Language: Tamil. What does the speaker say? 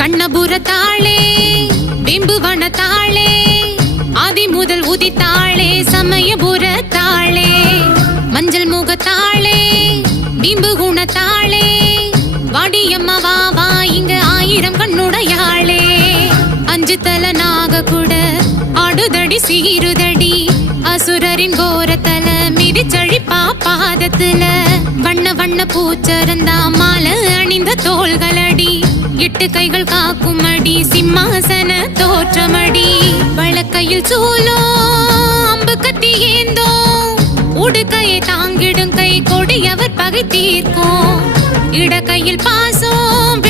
கண்ணபுரத்தாளே பிம்புவனத்தாளே ஆதி முதல் உதித்தாளே சமயபுரத்தாளே மஞ்சள் முகத்தாளே பிம்பு குணத்தாளே வாடியம்மா வா வா இங்க 1000 கண்ணுடையாளே அஞ்சு தல நாக கூட ஆடுதடி சீருதடி அசுரரின் கோரத்தல மிதிச்சழிப்பா பாதத்துல வண்ண வண்ண பூச்சரந்தா மாலை அணிந்த தோள்களடி 8 கைகள் காக்கும் அடி சிம்மாசன தோற்றமடி வழக்கையில் சூலோ அம்பு கத்தி ஏந்தோ உடுக்கையை தாங்கிடும் கை கொடியவர் பகை தீர்க்கும் இடக்கையில் பாசம்